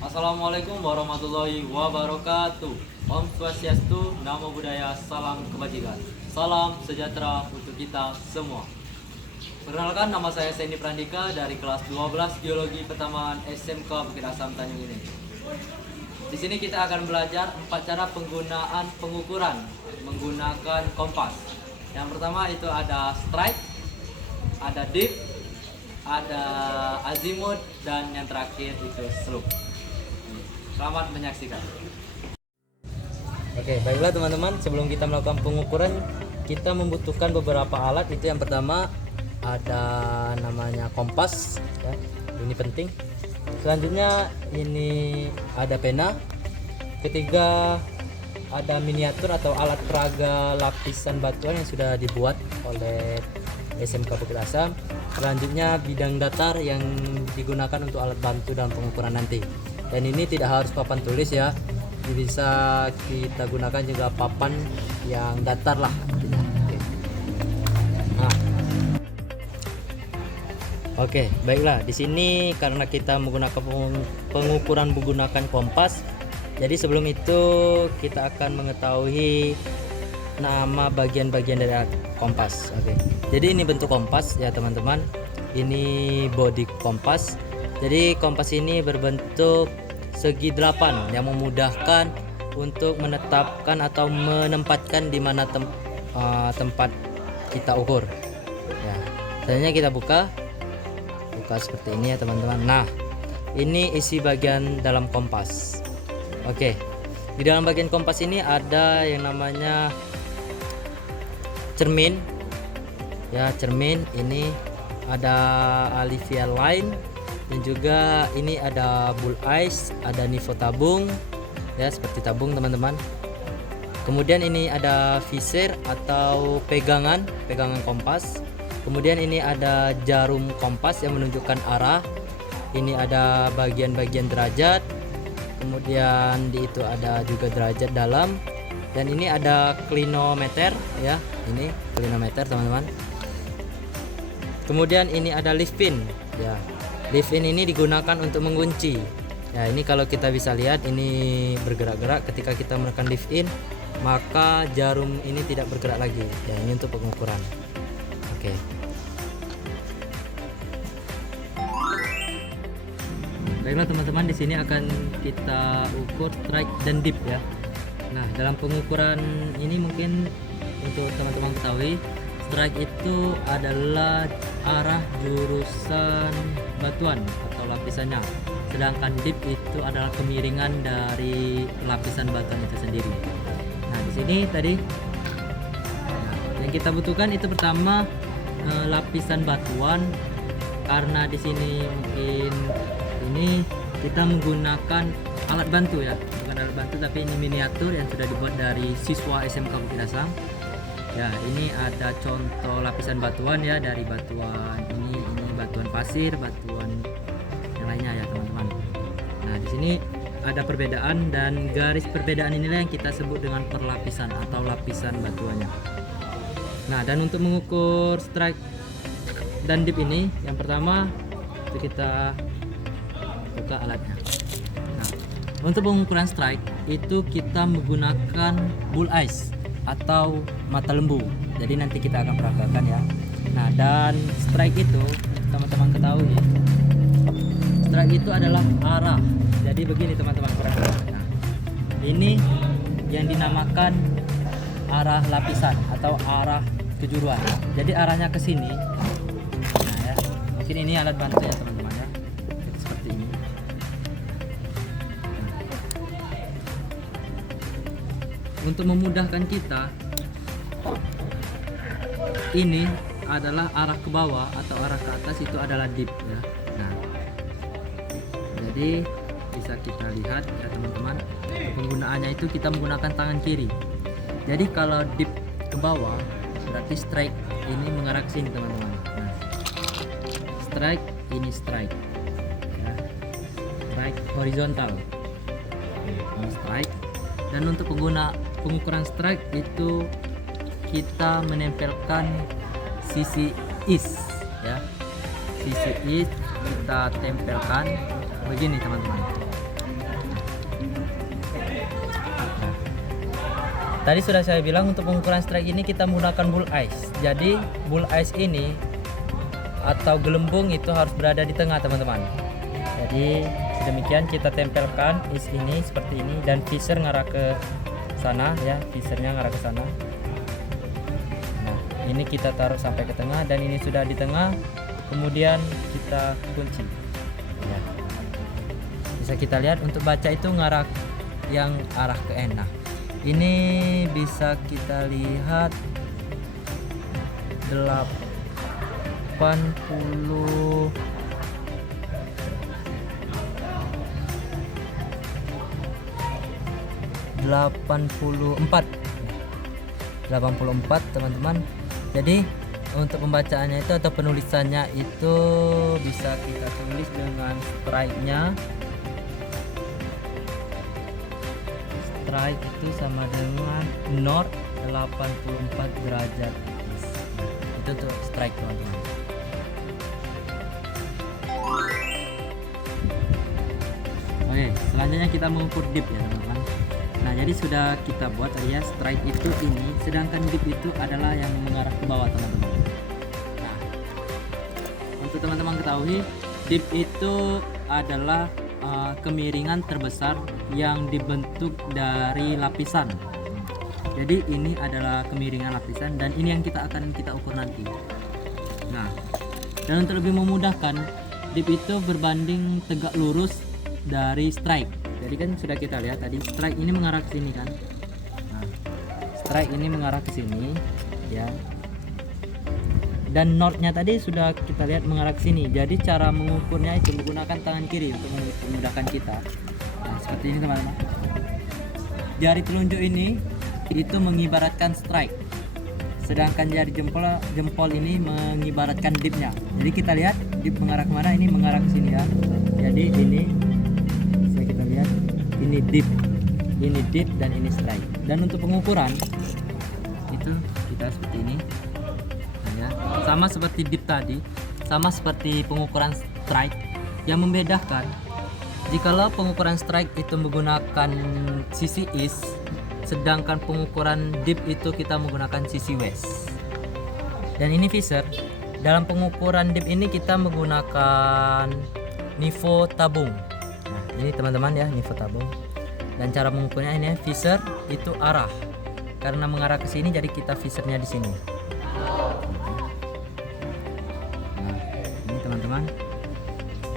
Assalamualaikum warahmatullahi wabarakatuh. Om Swastiastu, Namo Buddhaya, salam kebajikan. Salam sejahtera untuk kita semua. Perkenalkan, nama saya Sandy Prandika dari kelas 12 Geologi Pertambangan SMK Bukit Asam Tanjung ini. Di sini kita akan belajar 4 cara penggunaan pengukuran menggunakan kompas. Yang pertama itu ada strike, ada dip, ada azimuth, dan yang terakhir itu slope. Selamat menyaksikan. Oke, baiklah teman-teman, sebelum kita melakukan pengukuran, kita membutuhkan beberapa alat. Itu yang pertama ada namanya kompas, ya. Ini penting. Selanjutnya ini ada pena. Ketiga ada miniatur atau alat peraga lapisan batuan yang sudah dibuat oleh SMK Bukit Asam. Selanjutnya bidang datar yang digunakan untuk alat bantu dalam pengukuran nanti. Dan ini tidak harus papan tulis ya, bisa kita gunakan juga papan yang datar lah artinya. Oke, baiklah. Di sini karena kita menggunakan pengukuran menggunakan kompas, jadi sebelum itu kita akan mengetahui nama bagian-bagian dari kompas. Oke. Jadi ini bentuk kompas ya teman-teman. Ini bodi kompas. Jadi kompas ini berbentuk segi 8 yang memudahkan untuk menetapkan atau menempatkan di mana tempat kita ukur. Ya. Selanjutnya kita buka seperti ini ya teman-teman. Nah, ini isi bagian dalam kompas. Oke, di dalam bagian kompas ini ada yang namanya cermin ya, cermin. Ini ada alivia line, dan juga ini ada bull eyes, ada nivo tabung ya, seperti tabung teman-teman. Kemudian ini ada visir atau pegangan kompas. Kemudian ini ada jarum kompas yang menunjukkan arah. Ini ada bagian-bagian derajat. Kemudian di itu ada juga derajat dalam. Dan ini ada klinometer ya. Ini klinometer teman-teman. Kemudian ini ada lift pin ya. Lift pin ini digunakan untuk mengunci. Ya, ini kalau kita bisa lihat ini bergerak-gerak ketika kita menekan lift in, maka jarum ini tidak bergerak lagi. Ya, ini untuk pengukuran. Oke. Baiklah teman-teman, di sini akan kita ukur strike dan dip ya. Nah, dalam pengukuran ini mungkin untuk teman-teman ketahui, strike itu adalah arah jurusan batuan atau lapisannya. Sedangkan dip itu adalah kemiringan dari lapisan batuan itu sendiri. Nah, di sini tadi yang kita butuhkan itu pertama lapisan batuan, karena di sini mungkin ini kita menggunakan alat bantu ya, bukan alat bantu tapi ini miniatur yang sudah dibuat dari siswa SMK Bukit Asam. Ya, ini ada contoh lapisan batuan ya, dari batuan ini batuan pasir, batuan yang lainnya ya teman-teman. Nah, di sini ada perbedaan, dan garis perbedaan inilah yang kita sebut dengan perlapisan atau lapisan batuannya. Nah, dan untuk mengukur strike dan dip ini, yang pertama itu kita buka alatnya. Nah, untuk pengukuran strike itu kita menggunakan bull eyes atau mata lembu. Jadi nanti kita akan peragakan ya. Nah, dan strike itu teman-teman ketahui, strike itu adalah arah. Jadi begini teman-teman. Nah, ini yang dinamakan arah lapisan atau arah kejuruan. Jadi arahnya ke sini. Nah ya, mungkin ini alat bantu ya teman-teman ya. Jadi seperti ini. Untuk memudahkan kita, ini adalah arah ke bawah atau arah ke atas itu adalah dip ya. Nah, jadi bisa kita lihat ya teman-teman, penggunaannya itu kita menggunakan tangan kiri. Jadi kalau dip ke bawah berarti strike ini mengarah ke sini teman-teman. Nah, strike ini strike ya. Strike horizontal. Ini strike. Dan untuk pengukuran strike itu kita menempelkan sisi is ya. Sisi is kita tempelkan begini teman-teman. tadi sudah saya bilang untuk pengukuran strike ini kita menggunakan bull eyes. Jadi bull eyes ini atau gelembung itu harus berada di tengah teman-teman. Jadi demikian kita tempelkan is ini seperti ini dan visor ngarah ke sana ya, visornya ngarah ke sana. Nah, ini kita taruh sampai ke tengah dan ini sudah di tengah. Kemudian kita kunci. Ya. Bisa kita lihat untuk baca itu ngarah yang arah ke N. Nah, ini bisa kita lihat 84 teman-teman. Jadi untuk pembacaannya itu atau penulisannya itu bisa kita tulis dengan strike-nya. Strike itu sama dengan north 84 derajat. Itu tuh strike teman-teman. Oke, selanjutnya kita mengukur dip ya teman-teman. Nah, jadi sudah kita buat alias strike itu ini, sedangkan dip itu adalah yang mengarah ke bawah teman-teman. Nah, untuk teman-teman ketahui, dip itu adalah kemiringan terbesar yang dibentuk dari lapisan. Jadi ini adalah kemiringan lapisan dan ini yang kita ukur nanti. Nah, dan untuk lebih memudahkan, dip itu berbanding tegak lurus dari strike. Jadi kan sudah kita lihat tadi strike ini mengarah ke sini kan. Nah, strike ini mengarah ke sini ya. Dan northnya tadi sudah kita lihat mengarah ke sini. Jadi cara mengukurnya itu menggunakan tangan kiri untuk memudahkan kita. Nah, seperti ini teman-teman. Jari telunjuk ini itu mengibaratkan strike. Sedangkan jari jempol ini mengibaratkan dipnya. Jadi kita lihat dip mengarah kemana, ini mengarah ke sini ya. Jadi ini bisa kita lihat ini dip dan ini strike. Dan untuk pengukuran itu kita seperti ini. Ya, sama seperti dip tadi, sama seperti pengukuran strike. Yang membedakan jikalau pengukuran strike itu menggunakan sisi east, sedangkan pengukuran dip itu kita menggunakan sisi west. Dan ini visor. Dalam pengukuran dip ini kita menggunakan nivo tabung. Nah, ini teman-teman ya, nivo tabung. Dan cara mengukurnya ini visor itu arah. Karena mengarah ke sini jadi kita visornya di sini. Nah, ini teman-teman.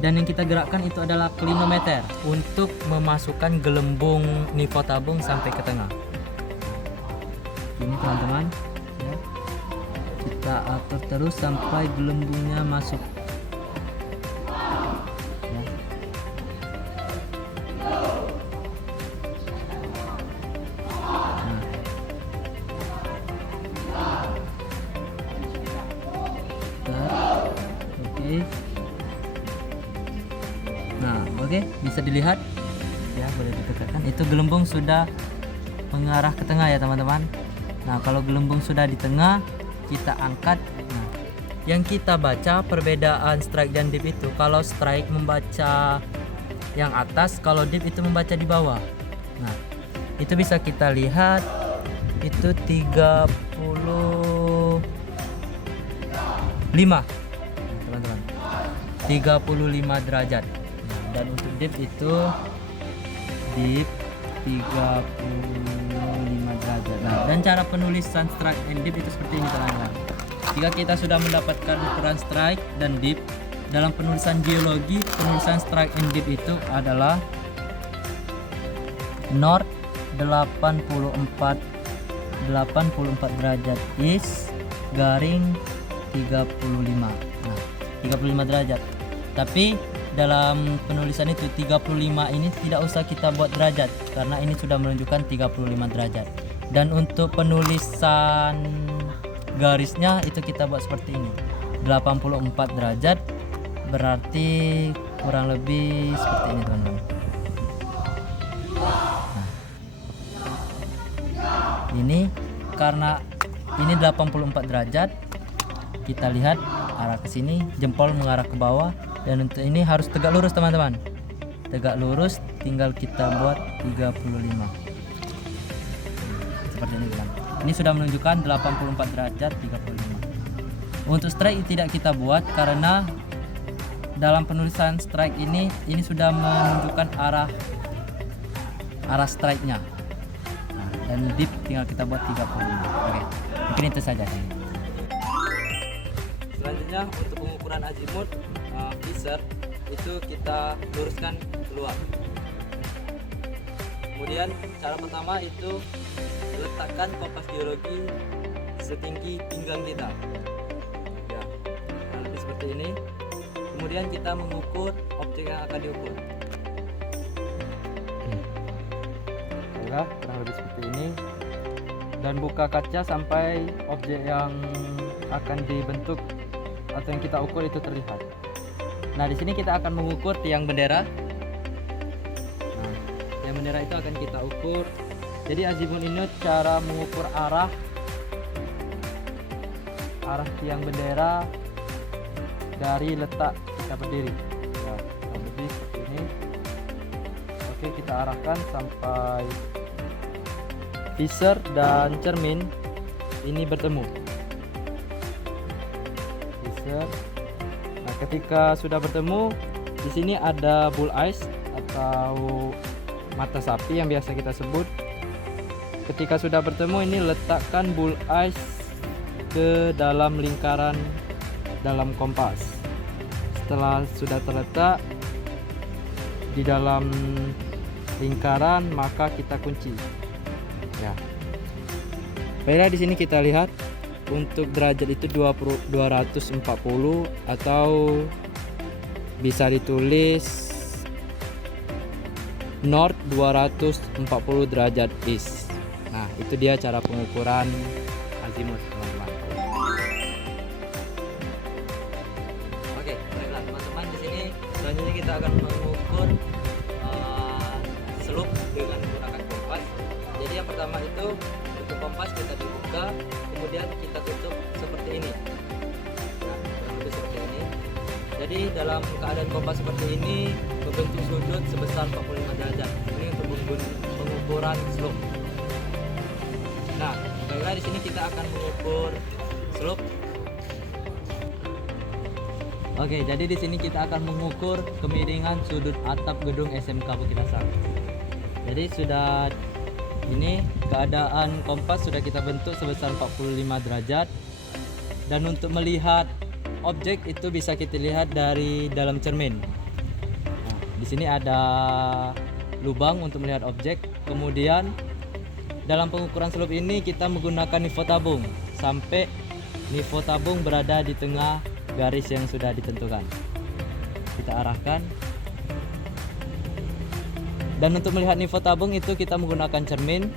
Dan yang kita gerakkan itu adalah klinometer untuk memasukkan gelembung nivo tabung sampai ke tengah. Ini teman-teman ya. Kita atur terus sampai gelembungnya masuk ya. Oke. Nah, oke, bisa dilihat ya, boleh didekatkan. Itu gelembung sudah mengarah ke tengah ya teman-teman. Nah, kalau gelembung sudah di tengah, kita angkat. Nah, yang kita baca perbedaan strike dan dip itu, kalau strike membaca yang atas, kalau dip itu membaca di bawah. Nah, itu bisa kita lihat itu 35 teman-teman, 35 derajat. Dan untuk dip itu dip 35 derajat. Nah, dan cara penulisan strike and dip itu seperti ini teman-teman. Jika kita sudah mendapatkan ukuran strike dan dip, dalam penulisan geologi, penulisan strike and dip itu adalah north 84 derajat east garing 35. Nah, 35 derajat. Tapi dalam penulisan itu 35 ini tidak usah kita buat derajat karena ini sudah menunjukkan 35 derajat. Dan untuk penulisan garisnya itu kita buat seperti ini. 84 derajat berarti kurang lebih seperti ini teman-teman. Nah, ini karena ini 84 derajat, kita lihat arah ke sini, jempol mengarah ke bawah. Dan untuk ini harus tegak lurus teman-teman. Tegak lurus, tinggal kita buat 35. seperti ini kan. Ini sudah menunjukkan 84 derajat 35. Untuk strike tidak kita buat karena dalam penulisan strike ini sudah menunjukkan arah strike-nya. Nah, dan dip tinggal kita buat 35. Oke. Mungkin itu saja. Selanjutnya untuk pengukuran azimut visor itu kita luruskan keluar. Kemudian cara pertama itu letakkan kompas geologi setinggi pinggang kita. Ya, lebih seperti ini. Kemudian kita mengukur objek yang akan diukur. Oke, kurang lebih seperti ini. Dan buka kaca sampai objek yang akan dibentuk atau yang kita ukur itu terlihat. Nah, di sini kita akan mengukur tiang bendera. Nah, tiang bendera itu akan kita ukur. Jadi azimut ini cara mengukur arah tiang bendera dari letak kita berdiri. Ya, kurang lebih seperti ini. Oke, kita arahkan sampai visor dan cermin ini bertemu. Visor. Nah, ketika sudah bertemu, di sini ada bull eyes atau mata sapi yang biasa kita sebut. Ketika sudah bertemu, ini letakkan bull eyes ke dalam lingkaran dalam kompas. Setelah sudah terletak di dalam lingkaran, maka kita kunci. Ya. Baiklah, di sini kita lihat untuk derajat itu 240 atau bisa ditulis north 240 derajat east. Nah, itu dia cara pengukuran azimut, teman-teman. Oke, baiklah teman-teman, di sini selanjutnya kita akan mengukur seluk dengan menggunakan kompas. Jadi yang pertama itu untuk kompas kita dibuka, kemudian kita tutup seperti ini. Nah, kurang lebih seperti ini. Jadi dalam keadaan kompas seperti ini membentuk sudut sebesar 45 derajat. Ini untuk pengukuran slope. Nah, baiklah, di sini kita akan mengukur slope. Oke, jadi di sini kita akan mengukur kemiringan sudut atap gedung SMK Bukit Asam. Jadi sudah ini keadaan kompas sudah kita bentuk sebesar 45 derajat. Dan untuk melihat objek itu bisa kita lihat dari dalam cermin. Nah, di sini ada lubang untuk melihat objek. Kemudian dalam pengukuran slope ini kita menggunakan nifo tabung sampai nifo tabung berada di tengah garis yang sudah ditentukan. Kita arahkan. Dan untuk melihat nifo tabung itu kita menggunakan cermin.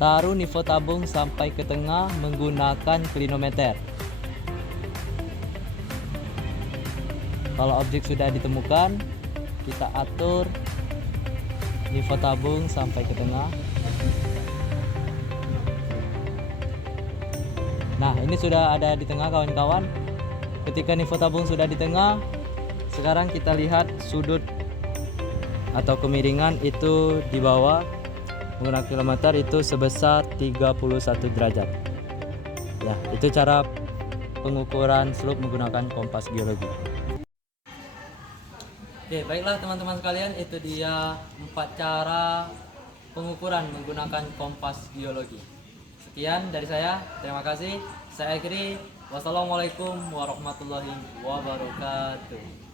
Taruh nifo tabung sampai ke tengah menggunakan klinometer. Kalau objek sudah ditemukan, kita atur nifo tabung sampai ke tengah. Nah, ini sudah ada di tengah, kawan-kawan. Ketika nifo tabung sudah di tengah, sekarang kita lihat sudut atau kemiringan itu di bawah menggunakan kilometer itu sebesar 31 derajat. Ya, itu cara pengukuran slope menggunakan kompas geologi. Oke, baiklah teman-teman sekalian, itu dia 4 cara pengukuran menggunakan kompas geologi. Sekian dari saya, terima kasih. Saya akhiri. Wassalamualaikum warahmatullahi wabarakatuh.